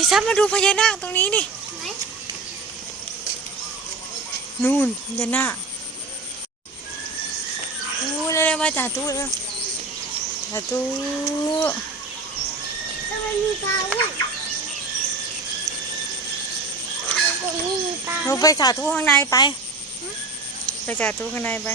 อีซับมาดูพญานาคตรงนี้นี่นู่นพญานาคอู้เร็วๆมาจากตู้แล้วจากตู้ทำไมมีตาวยเราไปสาตู้ข้างในไป ไปสาตู้ข้างในไป